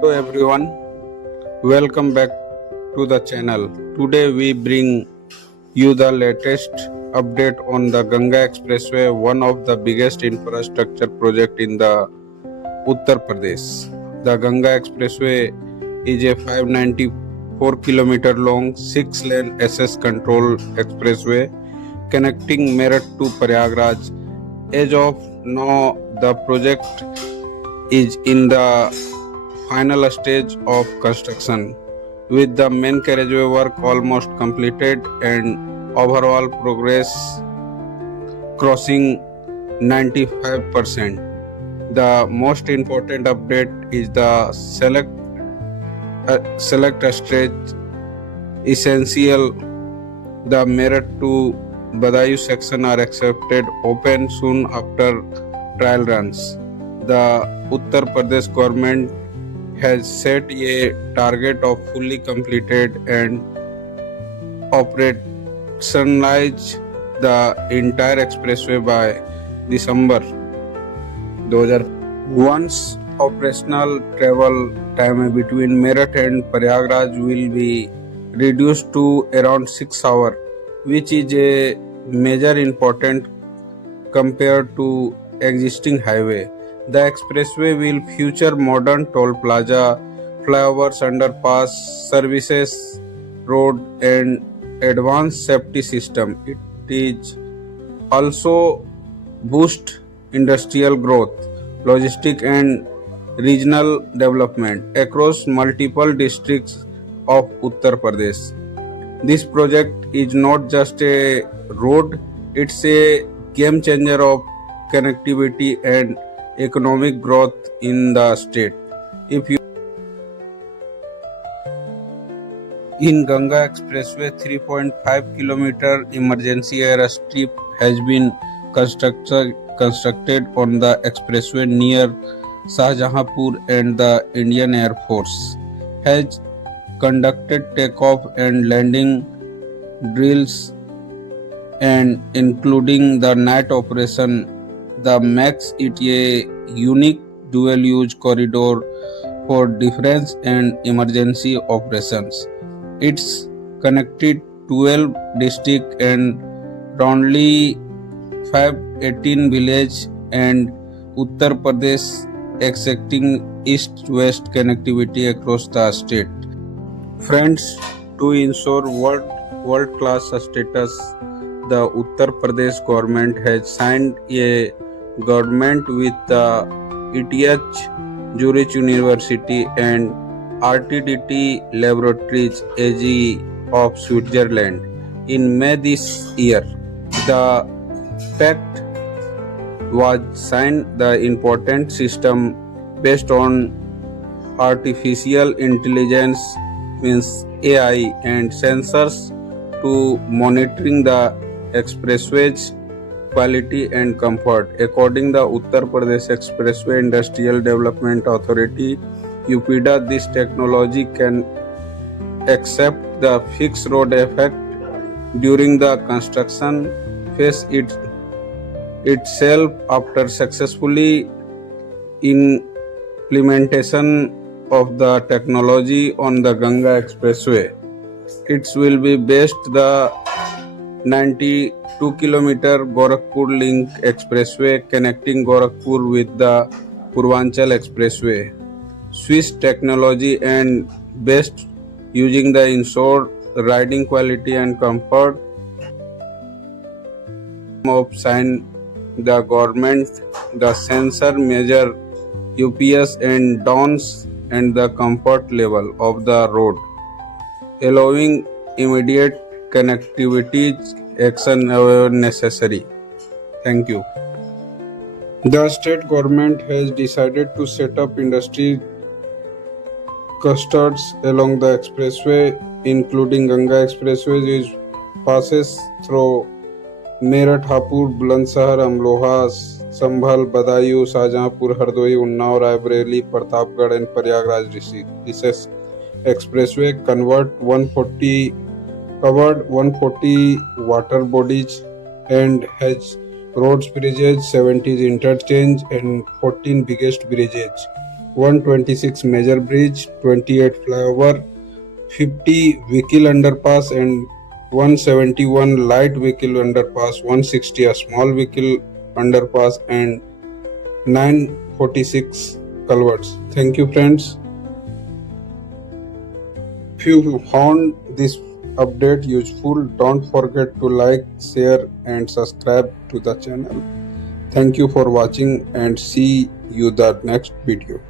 Hello everyone, welcome back to the channel. Today we bring you the latest update on the Ganga Expressway, one of the biggest infrastructure project in the Uttar Pradesh. The Ganga Expressway is a 594 kilometer long 6-lane SS control expressway connecting Meerut to Prayagraj. As of now, the project is in the final stage of construction, with the main carriageway work almost completed and overall progress crossing 95%. The most important update is the select stage essential. The Meerut to Badayu section are expected open soon after trial runs. The Uttar Pradesh government has set a target of fully completed and operationalize the entire expressway by December 2000. Once operational, travel time between Meerut and Prayagraj will be reduced to around 6 hours, which is a major important compared to existing highway. The expressway will feature modern toll plaza, flyovers, underpass, services road and advanced safety system. It is also boost industrial growth, logistic and regional development across multiple districts of Uttar Pradesh. This project is not just a road, it's a game changer of connectivity and economic growth in the state. If you in Ganga Expressway, 3.5 kilometer emergency airstrip has been constructed on the expressway near Shahjahanpur, and the Indian Air Force has conducted takeoff and landing drills and including the night operation. The makes it a unique dual-use corridor for defense and emergency operations. It's connected 12 districts and only 518 villages and Uttar Pradesh, accepting east-west connectivity across the state. Friends, to ensure world-class status, the Uttar Pradesh government has signed a agreement with the ETH Zurich University and RTDT Laboratories AG of Switzerland in May this year. The pact was signed. The important system based on artificial intelligence, means AI, and sensors to monitoring the expressway's quality and comfort. According to the Uttar Pradesh Expressway Industrial Development Authority (UPIDA), this technology can accept the fixed road effect during the construction phase itself. After successfully implementation of the technology on the Ganga Expressway, it will be based the 92 kilometer Gorakhpur Link Expressway connecting Gorakhpur with the Purvanchal Expressway. Swiss technology and based using the ensured riding quality and comfort of sign the government. The sensor measure UPS and downs and the comfort level of the road, allowing immediate connectivity action where necessary. Thank you. The state government has decided to set up industry clusters along the expressway, including Ganga Expressway, which passes through Meerut, Hapur, Bulandshahr, Amroha, Sambhal, Badaयूं, Shahjahanpur, Hardoi, Unnao, Raebareli, Pratapgarh, and Prayagraj districts. This expressway covered 140 water bodies and has roads, bridges, 70 interchange, and 14 biggest bridges. 126 major bridge, 28 flyover, 50 vehicle underpass and 171 light vehicle underpass, 160 a small vehicle underpass and 946 culverts. Thank you friends. If you found this update useful, don't forget to like, share and subscribe to the channel. Thank you for watching and see you the next video.